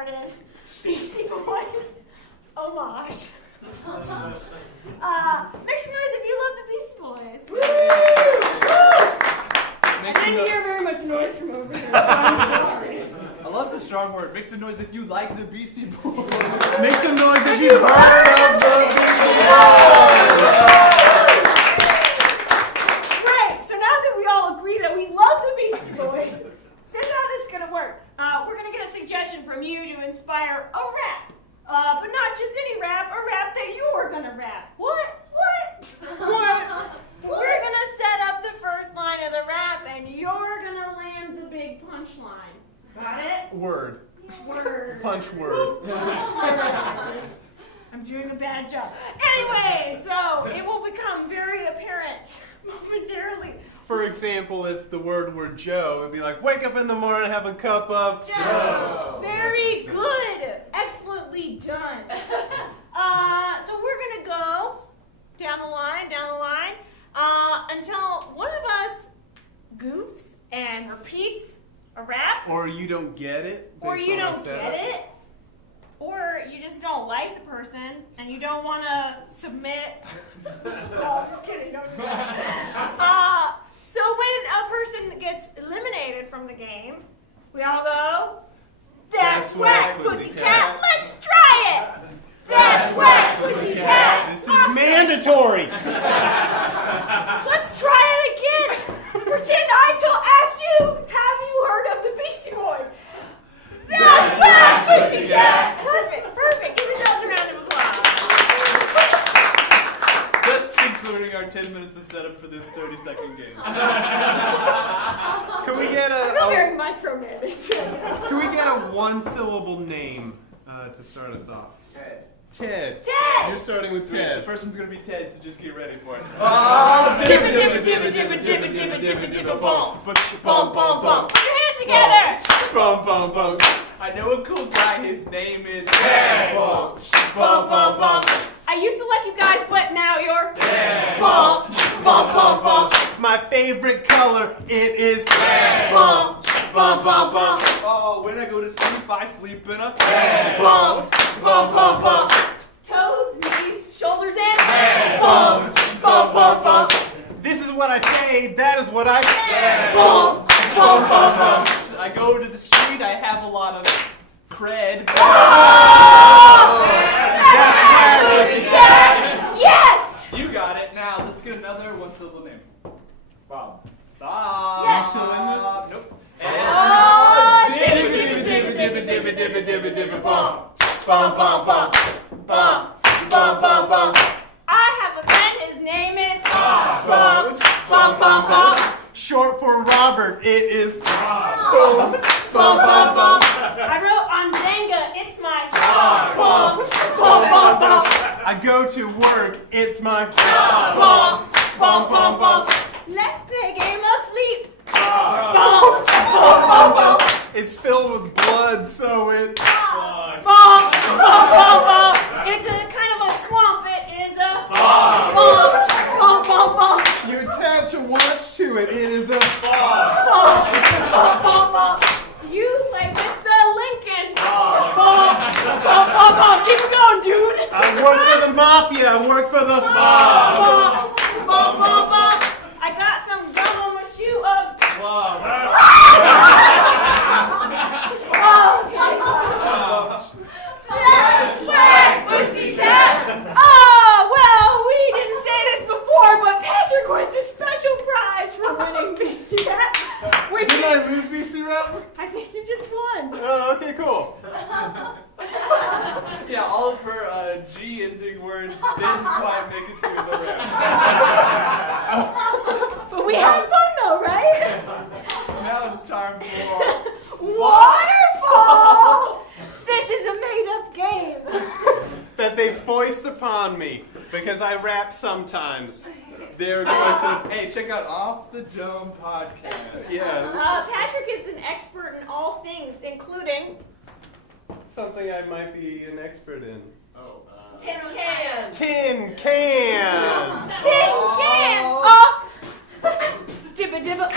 lighthearted Beastie Boys homage. Make some noise if you love the Beastie Boys. Woo! I didn't hear very much noise from over here. I'm sorry. I love the strong word. Make some noise if you like the Beastie Boys. Make some noise if you heard of the Beastie Boys. Great. So now that we all agree that we love the Beastie Boys, here's how this is going to work. We're going to get a suggestion from you to inspire a rap. But not just any rap, a rap that you're going to rap. What? We're going to set up the first line of the rap, and you're going to land the big punchline. Got it? Word. Word. Punch word. I'm doing a bad job. Anyway, so it will become very apparent momentarily. For example, if the word were Joe, it'd be like, wake up in the morning and have a cup of Joe. Very good. Excellently done. So we're going to go down the line, until one of us goofs and repeats a rap. Or you don't get it. Or you don't get it. Or you just don't like the person and you don't want to submit. No, just kidding. Don't do that. So when a person gets eliminated from the game, we all go, "That's whack, pussycat. Let's try it. That's whack, pussycat. This is mandatory. Let's try it again. Pretend I asked you, have you heard of the Beastie Boys? That's whack, pussycat. Perfect. Give yourselves a round of applause. Thus concluding our 10 minutes of setup for this 30-second game. Can we get I'm not very micromanaged. Can we get a one-syllable name to start us off? Ted. Ted! You're starting with Ted. The first one's going to be Ted, so just get ready for it. Oh, jibba, boom. Boom, boom, boom. Put your hands together. Boom, boom, boom. I know a cool guy, his name is Ted. Boom, boom, boom, boom. I used to like you guys, but now you're Ted. Boom, boom, boom, boom. My favorite color, it is Ted. Boom, boom, boom, boom. Oh, when I go to sleep, I sleep in a Ted. Boom, boom, boom, boom. Toes, knees, shoulders, and Ted. Boom, boom, boom, boom. This is what I say, that is what I say. Boom, boom, boom, boom. I go to the street, I have a lot of cred. Oh! That's whack, pussycat! Yes! You got it. Now, let's get another one-syllable name. Bob. Yes. You still in this? Nope. I have a friend, his name is Bob. Short for Robert, it is I wrote on Zanga, it's my I go to work, it's my Let's play a game of sleep. It's filled with blood, so it It's a kind of a swamp. It is a You attach a watch to it, it is a You play with the Lincoln. Keep going, dude. I work for the mafia, I work for the I got some gum on my shoe. That's whack, pussycat. Oh, well, we didn't say this before, but Patrick wins a special prize for winning Beastie Rap. Didn't I lose BC Rap? I think you just won. Oh, okay, cool. Yeah, all of her G ending words didn't quite make it through the rap. But we had fun though, right? Now it's time for Waterfall! This is a made-up game. That they foist upon me because I rap sometimes. They're going to. Hey, check out Off the Dome podcast. Yeah. Patrick is an expert in all things, including Something I might be an expert in. Oh, Tin cans. Tin cans. tin can. Dibba dibba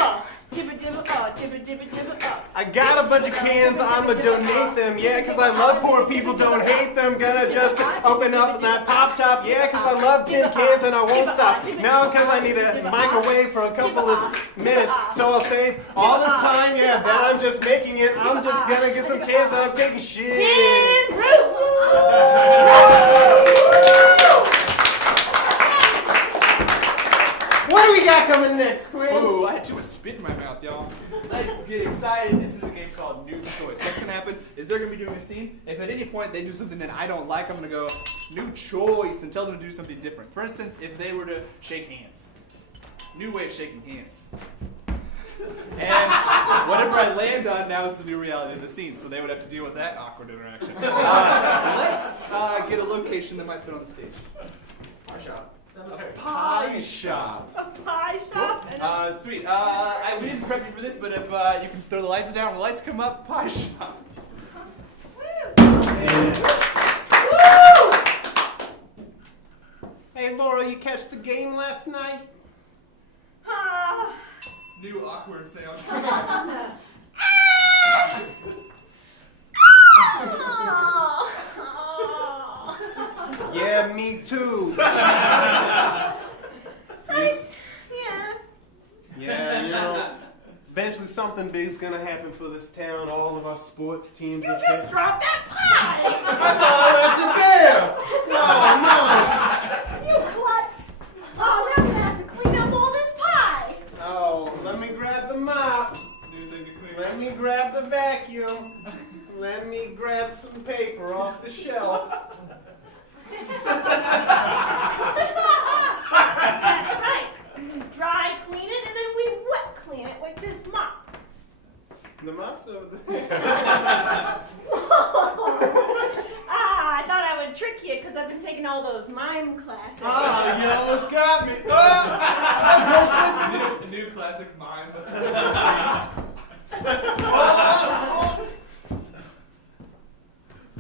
dibba dibba dibba dibba dibba. I got a bunch of cans, I'ma donate them, yeah, cause I love poor people, don't hate them. Gonna just open up that pop top, yeah, cause I love tin cans and I won't stop. Now cause I need a microwave for a couple of minutes, so I'll save all this time, yeah, that I'm just making it. I'm just gonna get some cans that I'm taking shit. Tin roof! What do we got coming next, Quinn? Ooh, I had too much spit in my mouth, y'all. Let's get excited. This is a game called New Choice. What's going to happen is they're going to be doing a scene. If at any point they do something that I don't like, I'm going to go, new choice, and tell them to do something different. For instance, if they were to shake hands. New way of shaking hands. And whatever I land on now is the new reality of the scene, so they would have to deal with that awkward interaction. Let's get a location that might fit on the stage. Our shop. Pie shop. A pie shop? And Sweet. We didn't prep you for this, but if you can throw the lights down, when the lights come up, pie shop. Hey Laura, you catch the game last night? New awkward sound. Yeah, me too. Nice. Yeah, you know, eventually something big's gonna happen for this town. All of our sports teams You are just dropped that pie! I thought I left it there! You klutz! Oh, now I'm gonna have to clean up all this pie! No, no. Oh, let me grab the mop. New thing to clean Let me grab the vacuum. Let me grab some paper off the shelf. That's right. Dry clean it and then we wet clean it with this mop. The mop's over there. I thought I would trick you because I've been taking all those mime classes. Oh, you almost got me. Oh, A new classic mime.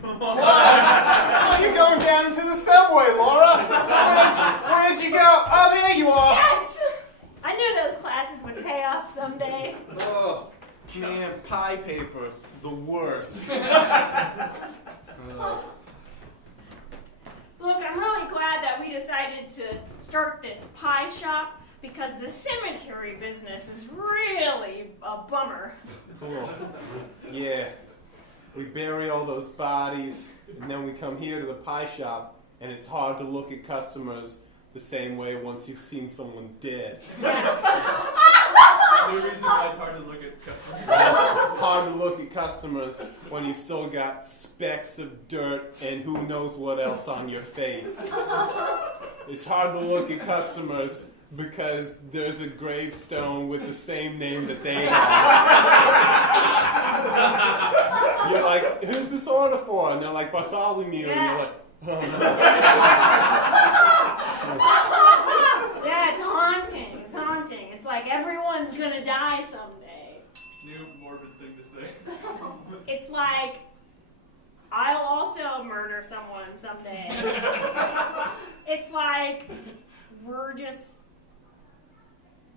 oh, you're going down into the subway, Laura. Where'd you go? Oh, there you are. Yes! I knew those classes would pay off someday. Oh, man, pie paper, the worst. Look, I'm really glad that we decided to start this pie shop because the cemetery business is really a bummer. Cool. Yeah, we bury all those bodies, and then we come here to the pie shop, and it's hard to look at customers the same way once you've seen someone dead. No reason why it's hard to look at customers. It's hard to look at customers when you've still got specks of dirt and who knows what else on your face. It's hard to look at customers because there's a gravestone with the same name that they have. You're like, who's this order for? And they're like, Bartholomew. And you're like, oh no. Yeah, it's haunting. It's haunting. It's like everyone's gonna die someday. New morbid thing to say. It's like I'll also murder someone someday. It's like we're just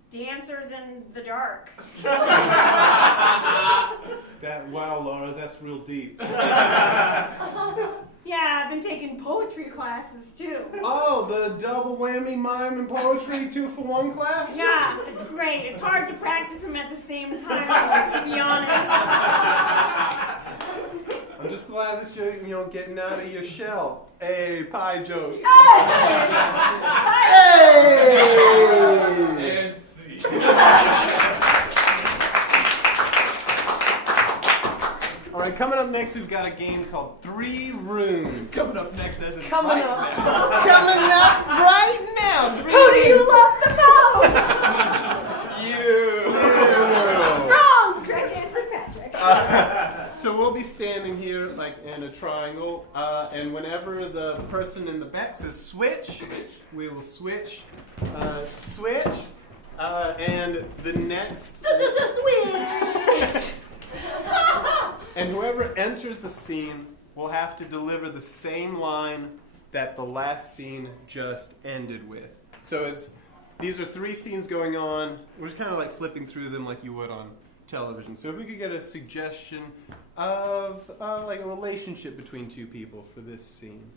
dancers in the dark. Wow, Laura, that's real deep. Yeah, I've been taking poetry classes too. Oh, the double whammy mime and poetry 2-for-1 class? Yeah, it's great. It's hard to practice them at the same time, to be honest. I'm just glad that you're, getting out of your shell. Hey, pie joke. Hey! And see. All right, coming up next, we've got a game called 3 Rooms. Coming up next as in Coming right up now. right now. Who do you love the most? You. Wrong! Correct answer, Patrick. So we'll be standing here like in a triangle, and whenever the person in the back says switch, we will switch, switch, and the next, Switch! and whoever enters the scene will have to deliver the same line that the last scene just ended with. So these are 3 scenes going on. We're just kind of like flipping through them like you would on television. So if we could get a suggestion of like a relationship between two people for this scene.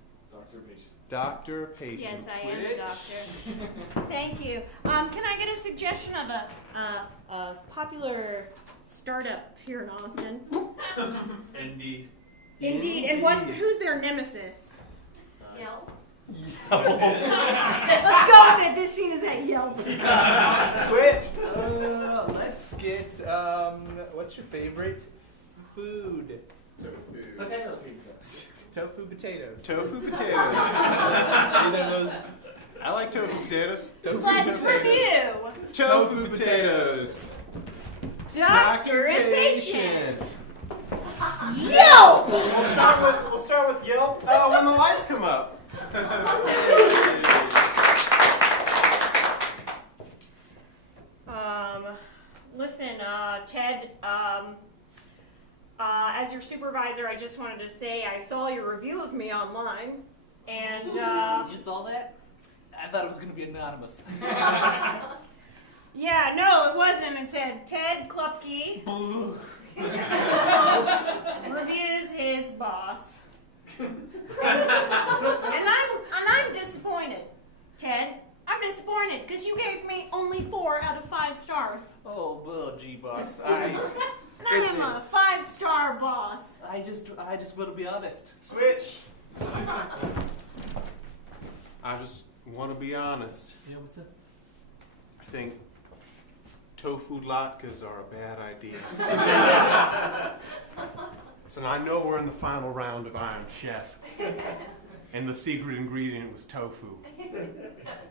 Doctor, patient. Yes, I am a doctor. Thank you. Can I get a suggestion of a popular startup here in Austin? Indeed. Indeed. And who's their nemesis? Yelp. Let's go with it. This scene is at Yelp. Switch. Let's get, what's your favorite food? Potato pizza. Tofu potatoes. Tofu potatoes. Either of those. I like tofu potatoes. Let's review. Tofu potatoes. Doctor and patient. Patient. Yelp! We'll start with Yelp when the lights come up. Listen, Ted, as your supervisor, I just wanted to say I saw your review of me online, and, You saw that? I thought it was going to be anonymous. yeah, no, it wasn't. It said, Ted Klupke reviews his boss. And I'm disappointed, Ted. I'm disappointed because you gave me only 4 out of 5 stars. Oh, well, G-Boss. I am a 5-star boss. I just want to be honest. Switch. I just want to be honest. Yeah, what's up? I think tofu latkes are a bad idea. So I know we're in the final round of Iron Chef, and the secret ingredient was tofu.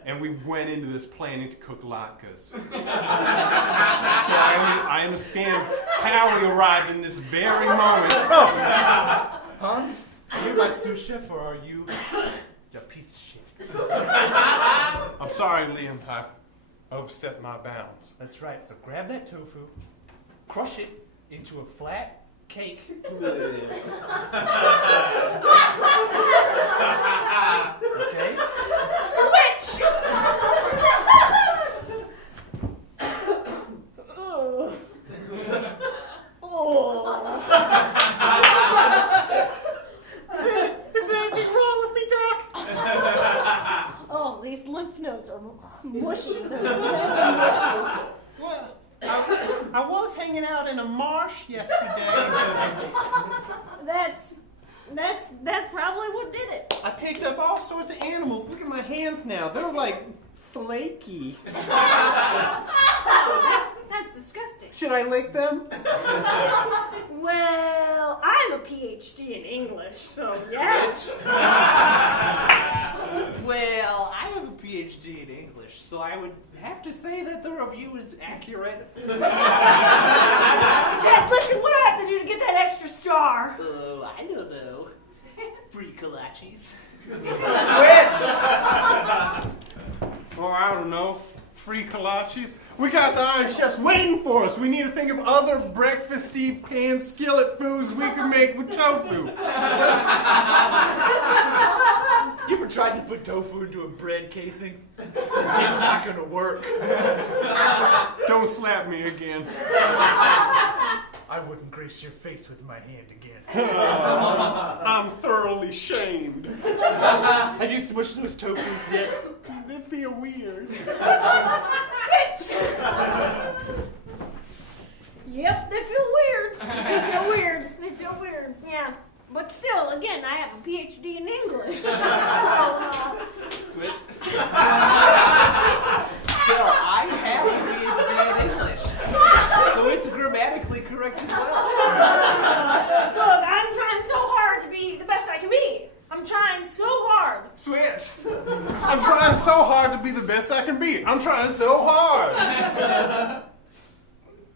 And we went into this planning to cook latkes. So I understand how we arrived in this very moment. Oh. Hans, are you my sous chef or are you a piece of shit? I'm sorry, Liam. I overstepped my bounds. That's right. So grab that tofu, crush it into a flat cake. Okay? Switch! Is there anything wrong with me, Doc? Oh, these lymph nodes are mushy. They're very mushy. Well, I was hanging out in a marsh yesterday. That's probably what did it. I picked up all sorts of animals. Look at my hands now. They're like flaky. Oh, that's disgusting. Should I lick them? Well, I'm a PhD in English, so yeah. Well, I have a PhD in English, so I would have to say that the review is accurate. Ted, listen, what do I have to do to get that extra star? Oh, I don't know. Free kolaches. Switch! Oh, I don't know. Free kolaches. We got the Iron Chefs waiting for us. We need to think of other breakfasty pan skillet foods we can make with tofu. You ever tried to put tofu into a bread casing? It's not gonna work. Don't slap me again. I wouldn't grace your face with my hand again. I'm thoroughly shamed. Have you smushed those tofus yet? They feel weird. Switch! Yep, they feel weird. They feel weird. They feel weird. Yeah. But still, again, I have a PhD in English. So, Switch. Still, I have a PhD in English. So it's grammatically correct as well. look, I'm trying so hard to be the best I can be. I'm trying so hard. Switch. I'm trying so hard to be the best I can be. I'm trying so hard.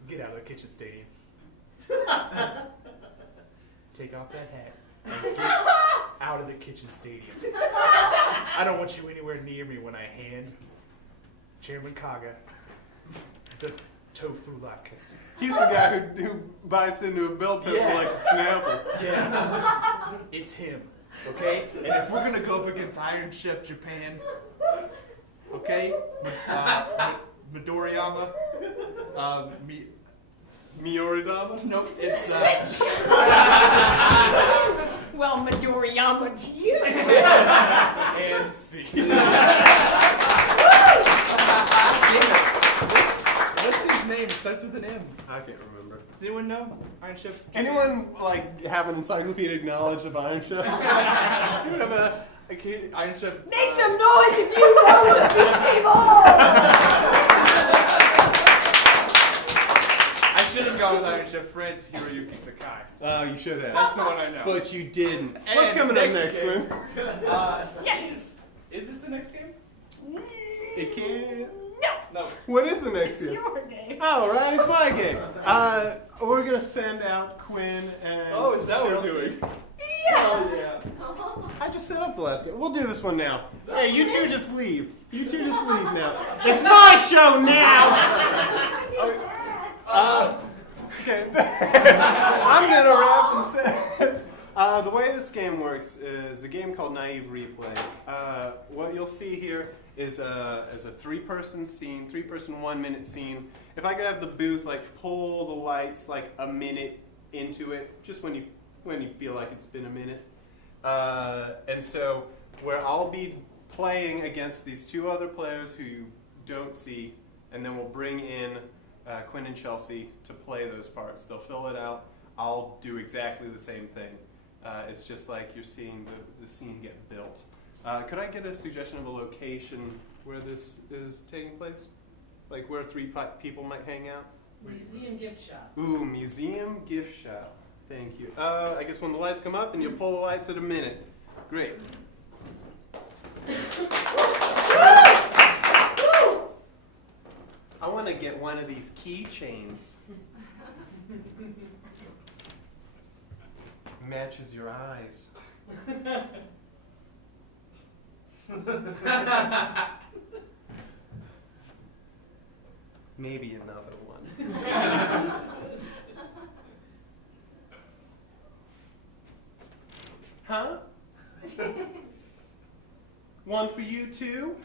Get out of the kitchen stadium. Take off that hat and get out of the kitchen stadium. I don't want you anywhere near me when I hand Chairman Kaga the tofu latkes. He's the guy who bites into a bell pepper Yeah. like a Snapple. Yeah, it's him, okay? And if we're gonna go up against Iron Chef Japan, okay? Midoriyama, Mioridama? Nope, it's Well, Midoriyama to you. and C. What's his name? It starts with an M. I can't remember. Does anyone know? Iron Chef? Anyone like have an encyclopedic knowledge of Iron Chef? You have a Iron Chef. Make some noise if you know these people. I should have gone with Iron Chef France Hiroyuki Sakai. Oh, you should have. That's the one I know. But you didn't. And What's coming up next, game. Quinn? Yes. Is this the next game? It can't. No. What is the next It's game? your game. Oh, right, it's my game. We're gonna send out Quinn and Oh, is that what Chelsea. we're doing? Yeah. Oh, yeah. I just set up the last game. We'll do this one now. Hey, you two just leave. You two just leave now. It's my show now! Okay. I'm gonna wrap and say. The way this game works is a game called Naive Replay. What you'll see here is a three-person scene, three-person 1 minute scene. If I could have the booth like pull the lights like a minute into it, just when you feel like it's been a minute. And so where I'll be playing against these two other players who you don't see, and then we'll bring in Quinn and Chelsea to play those parts. They'll fill it out. I'll do exactly the same thing. It's just like you're seeing the scene get built. Could I get a suggestion of a location where this is taking place? Like where three people might hang out? Museum gift shop. Ooh, museum gift shop. Thank you. I guess when the lights come up and you pull the lights at a minute. Great. I want to get one of these keychains. Matches your eyes. Maybe another one. Huh? One for you too?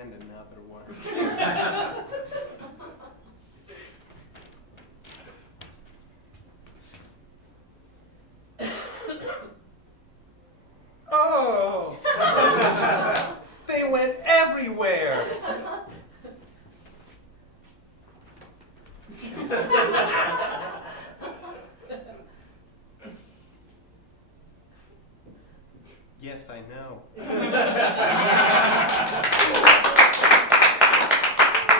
And another one. Oh! They went everywhere! Yes, I know.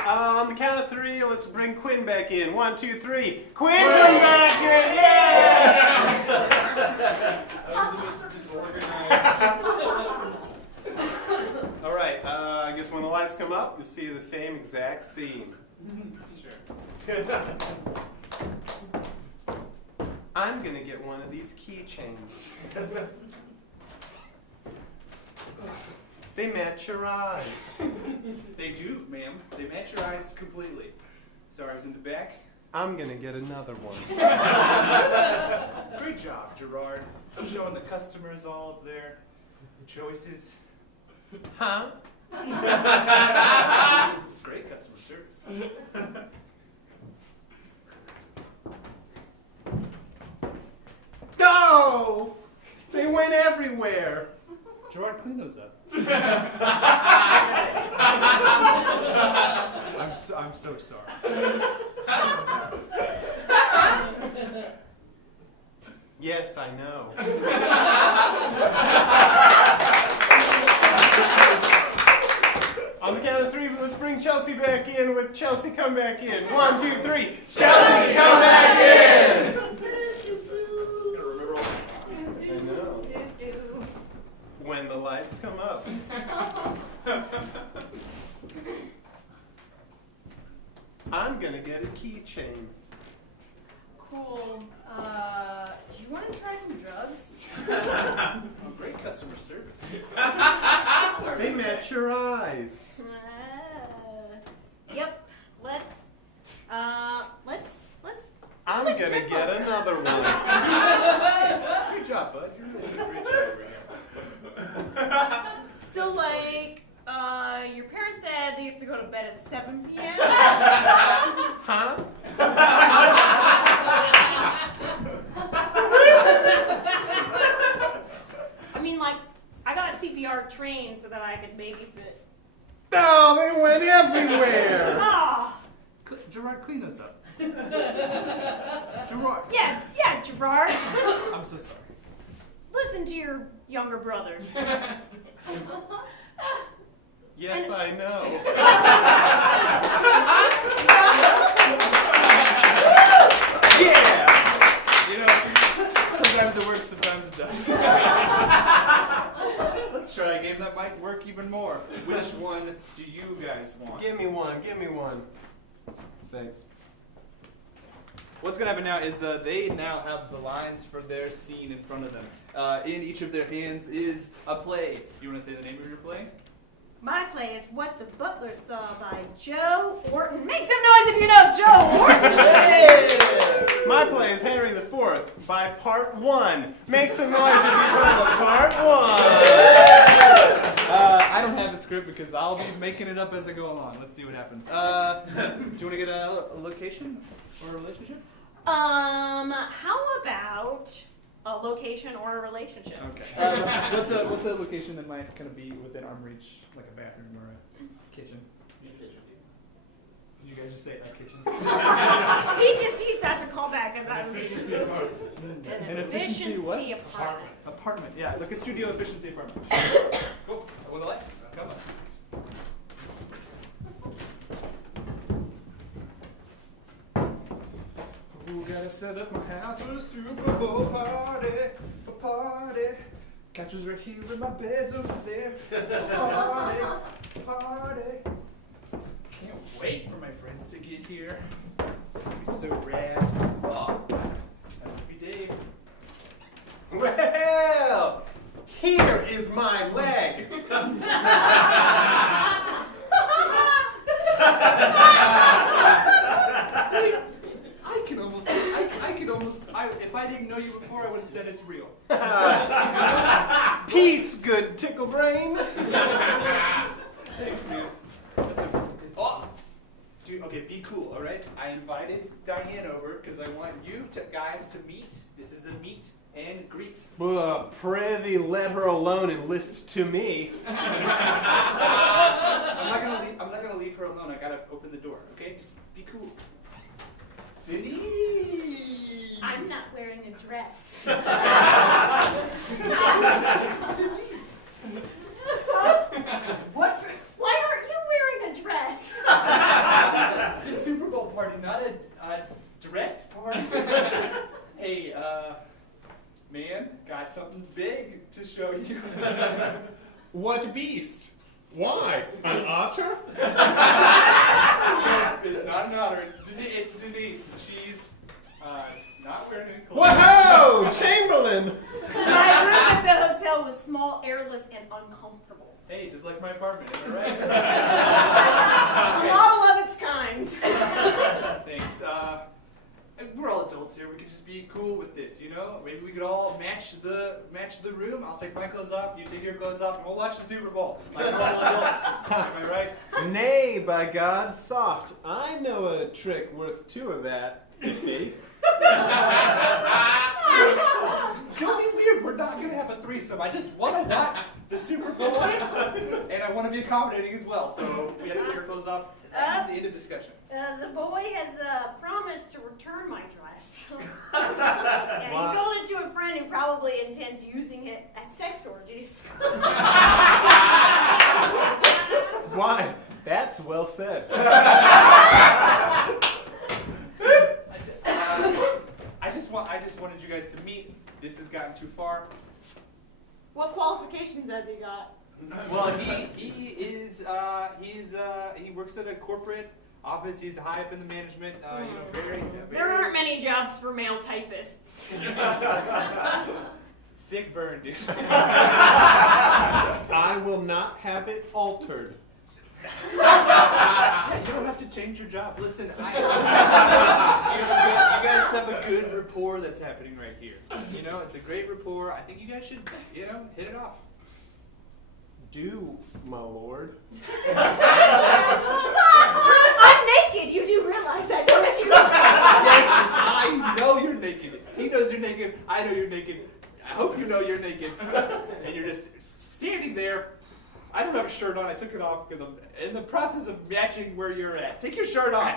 On the count of three, let's bring Quinn back in. 1, 2, 3. Quinn, come back in! Yeah! That was the most disorganized. All right. I guess when the lights come up, you'll see the same exact scene. Sure. I'm gonna get one of these keychains. They match your eyes. They do, ma'am. They match your eyes completely. Sorry, I was in the back. I'm gonna get another one. Great job, Gerard. I'm showing the customers all of their choices. Huh? Great customer service. Go! They went everywhere. Gerard, clean those up. I'm so sorry. Yes, I know. On the count of three, let's bring Chelsea back in with Chelsea come back in. 1, 2, 3. Chelsea come back in! Gotta remember all I know. When the lights come up. I'm gonna get a keychain. Cool. Do you want to try some drugs? Oh, great customer service. They match your eyes. Yep. Let's. I'm gonna get another one. Good job, bud. You're really doing a great job over here. So, like, your parents said that you have to go Gerard trained so that I could babysit. Oh, they went everywhere. Ah, Gerard, clean those up. Gerard. yeah, Gerard. I'm so sorry. Listen to your younger brother. Yes, I know. Yeah. You know, sometimes it works, sometimes it doesn't. Let's try a game that might work even more. Which one do you guys want? Give me one. Give me one. Thanks. What's going to happen now is they now have the lines for their scene in front of them. In each of their hands is a play. You want to say the name of your play? My play is What the Butler Saw by Joe Orton. Make some noise if you know Joe Orton! Yeah! My play is Henry IV by Part 1. Make some noise if you've heard of Part 1. I don't have the script because I'll be making it up as I go along. Let's see what happens. Do you want to get a location or a relationship? How about a location or a relationship? Okay. What's a location that might kind of be within arm reach, like a bathroom or a kitchen? Did you guys just say that kitchen? That's a callback as I'm An efficiency what? apartment. Apartment, yeah, like a studio efficiency apartment. Cool. Well, the lights. Come on. Ooh, gotta set up my house for a Super Bowl party. A party. Couches right here and my bed's over there. Party. Party. Can't wait for my friends to get here. It's gonna be so rad. Oh, that must be Dave. Well, here is my leg. Dude, if I didn't know you before, I would have said it's real. Peace, good tickle brain. Thanks, man. Dude, okay, be cool, all right? I invited Diane over because I want you guys to meet. This is a meet and greet. Prithee, let her alone and list to me. I'm not gonna leave her alone. I gotta open the door, okay? Just be cool. Denise! I'm not wearing a dress. Denise! What? Why aren't you wearing a dress? It's a Super Bowl party, not a dress party. Hey, man, got something big to show you. What beast? Why? An otter? It's not an otter, it's Denise. She's not wearing any clothes. Whoa! Chamberlain! My room at the hotel was small, airless, and uncomfortable. Hey, just like my apartment, am I right? A model of its kind. Thanks. We're all adults here. We could just be cool with this, you know? Maybe we could all match the room. I'll take my clothes off, you take your clothes off, and we'll watch the Super Bowl like normal adults. Am I right? Nay, by God, soft. I know a trick worth two of that, iffy. Don't be weird. We're not gonna have a threesome. I just want to watch the Super Bowl, and I want to be accommodating as well. So we have to take our clothes off. That's the end of discussion. The boy has promised to return my dress. And he sold it to a friend who probably intends using it at sex orgies. Why? That's well said. I just wanted you guys to meet. This has gotten too far. What qualifications has he got? Well, he works at a corporate office. He's high up in the management. Very. There aren't many jobs for male typists. Sick burn, dude. I will not have it altered. You don't have to change your job. Listen, you guys have a good rapport that's happening right here. You know, it's a great rapport. I think you guys should, hit it off. Do, my lord. I'm naked. You do realize that, don't you? Yes, I know you're naked. He knows you're naked. I know you're naked. I hope you know you're naked, and you're just standing there. I don't have a shirt on. I took it off because I'm in the process of matching where you're at. Take your shirt off.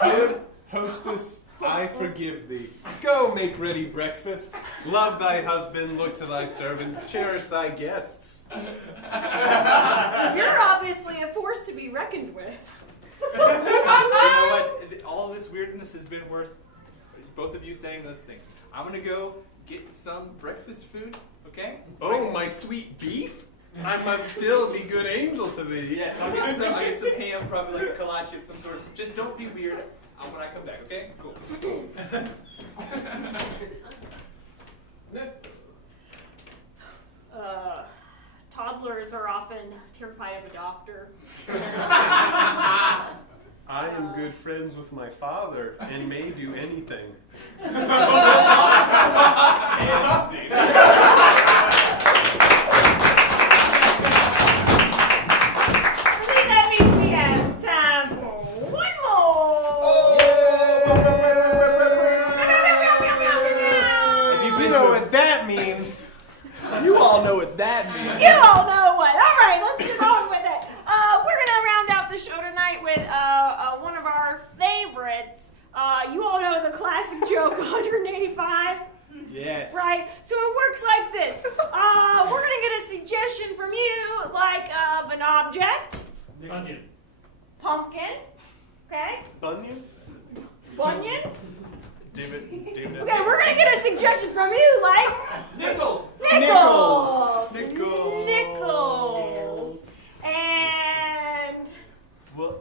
Good hostess, I forgive thee. Go make ready breakfast. Love thy husband, look to thy servants, cherish thy guests. You're obviously a force to be reckoned with. You know what? All this weirdness has been worth both of you saying those things. I'm going to go get some breakfast food, okay? Oh, my sweet beef? I must still be good angel to thee. Yes, I'll get some ham, probably like a kolache of some sort. Just don't be weird when I come back, okay? Cool. Toddlers are often terrified of a doctor. I am good friends with my father and may do anything. And see. That means we have time for one more. You know what that means. You all know what that means. You all know what. All right, let's get on with it. We're going to round out the show tonight with one of our favorites. You all know the classic joke, 185? Yes. Right? So it works like this. We're going to get a suggestion from you, like of an object. Onion. Pumpkin. Okay? Bunyan? Bunyan. David. Okay, we're going to get a suggestion from you, like Nickels. Nickels. Nickels. Nickels. And Well,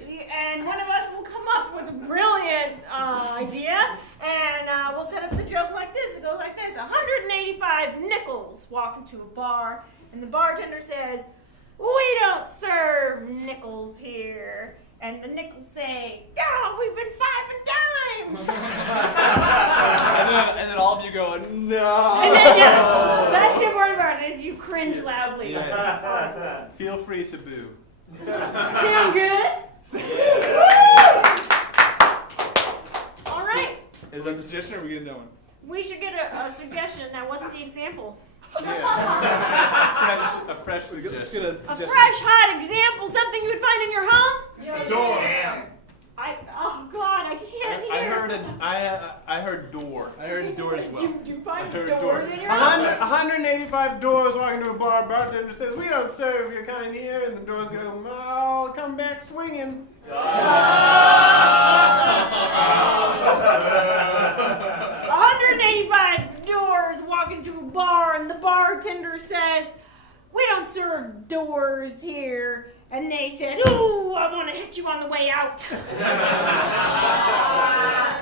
and one of us will come up with a brilliant idea, and we'll set up the joke like this. It goes like this: 185 nickels walk into a bar, and the bartender says, "We don't serve nickels here." And the nickels say, "Oh, we've been 5 and dimes." and then all of you go, no. And then that's the important part is you cringe loudly. Yes. Feel free to boo. Sound good? All right. Is that the suggestion, or are we getting a new one? We should get a suggestion that wasn't the example. Yeah. A fresh Let's suggestion. get a A suggestion. fresh, hot example, something you would find in your home? Door. Oh God, I can't hear. I heard door. I heard a door as well. You do find I heard doors door. in your home? 185 doors walking to a bar. Bartender says, "We don't serve your kind here." And the doors go, "I'll come back swinging." 185 doors walk into a bar, and the bartender says, "We don't serve doors here." And they said, "Ooh, I want to hit you on the way out."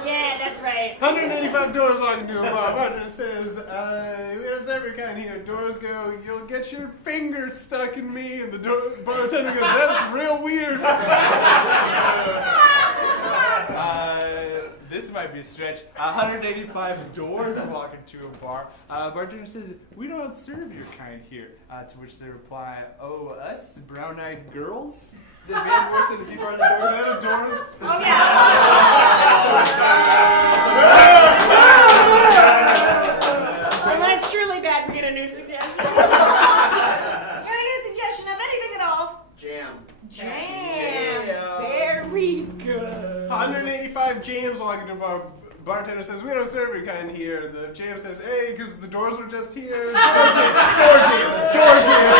Yeah, that's right. 185 doors walking to a bar. Bartender says, "We don't serve your kind here." Doors go, "You'll get your finger stuck in me." And the bartender goes, "That's real weird." This might be a stretch. 185 doors walk into a bar. Bartender says, "We don't serve your kind here." To which they reply, "Oh, us brown-eyed girls?" Is it Van Morrison? Is he part of the Doors? Is that a Doors? Oh, yeah. Well, that's truly bad. We get a new suggestion. Can I get a suggestion of anything at all? Jam. Jam. Very good. 185 jams walking to a bar. Bartender says, "We don't serve your kind here." The jam says, "Hey, because the doors were just here." Door jam.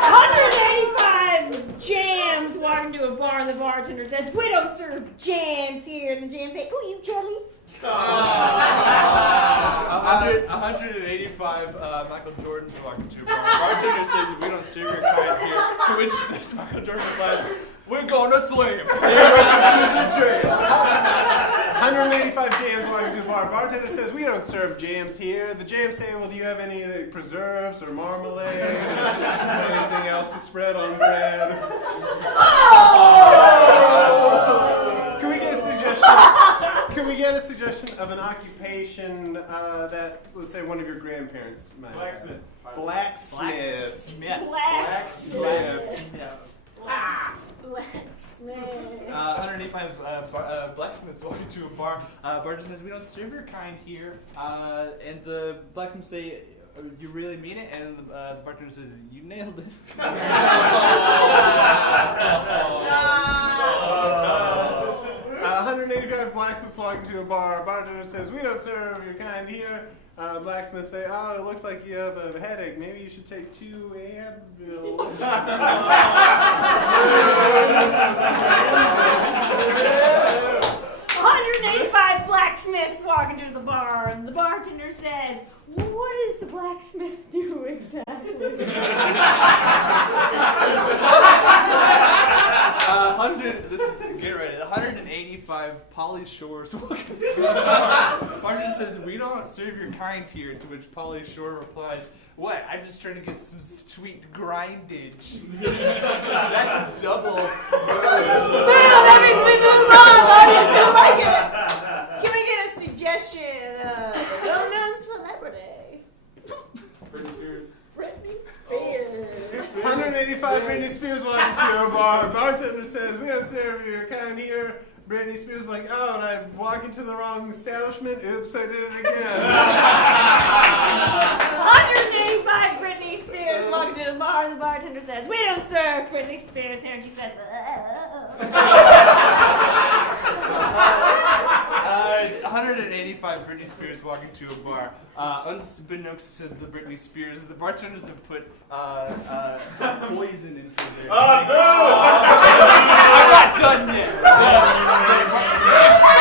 185 jams walk into a bar, and the bartender says, "We don't serve jams here." And the jams say, "Oh, you jelly." 185 Michael Jordans walk into a bar. Bartender says, "We don't serve your kind here." To which Michael Jordan replies, "We're gonna sling him." Welcome to the jail. 185 jams walking to a bar. Bartender says, "We don't serve jams here." The jams say, "Well, do you have any preserves or marmalade? Anything else to spread on bread?" Oh! Can we get a suggestion? Can we get a suggestion of an occupation that, let's say, one of your grandparents might have? Blacksmith. Blacksmith. Smith. Blacksmith. Blacksmith. Blacksmith. 185 blacksmiths walking to a bar. Bartender says, "We don't serve your kind here." And the blacksmiths say, "You really mean it?" And the bartender says, "You nailed it." 185 blacksmiths walking to a bar. Bartender says, "We don't serve your kind here." Blacksmiths say, "Oh, it looks like you have a headache. Maybe you should take 2 Advils." 185 blacksmiths walk into the bar, and the bartender says, "What does the blacksmith do exactly?" 185 Polly Shores walking to the bar. Bartender says, "We don't serve your kind here." To which Polly Shore replies, "What? I'm just trying to get some sweet grindage." That's a double. Well, that makes me move on. How do you feel like it? Can we get a suggestion? Well-known celebrity. Britney Spears. Britney Spears. 185 Britney Spears walking to a bar. Bartender says, "We don't serve your kind here." Britney Spears is like, "Oh, and I walk into the wrong establishment? Oops, I did it again." 185 Britney Spears walk into the bar, and the bartender says, "We don't serve Britney Spears here," and she says, 185 Britney Spears walking to a bar. Unbeknownst to the Britney Spears, the bartenders have put poison into their drink. I'm not done yet.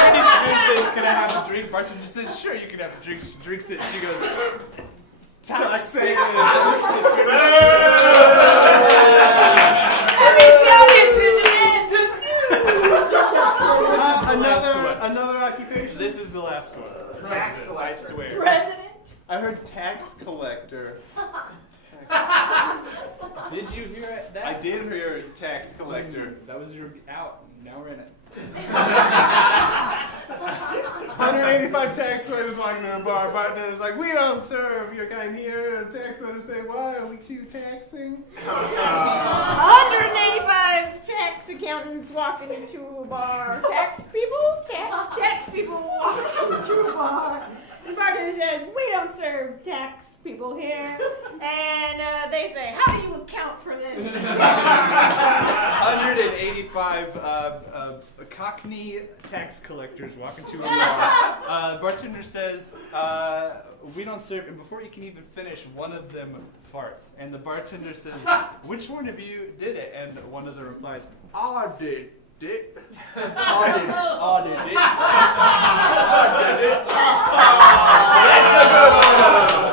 Britney Spears says, "Can I have a drink?" Bartender says, "Sure, you can have a drink." She drinks it. She goes, "Toxic." Another occupation? This is the last one. Tax I collector. swear. President? I heard tax collector. Did you hear that? I did hear tax collector. That was your out. Now we're in it. 185 tax collectors walking to a bar. Bartender's like, "We don't serve your kind here." Tax collectors say, "Why? Are we too taxing?" 185 tax accountants walking into a bar. Tax people walking into a bar. The bartender says, "We don't serve tax people here." And they say, "How do you account for this?" 185 Cockney tax collectors walk into a bar. The bartender says, "We don't serve," and before you can even finish, one of them farts. And the bartender says, "Which one of you did it?" And one of them replies, "I did it. I did it. I did it. That's a good one."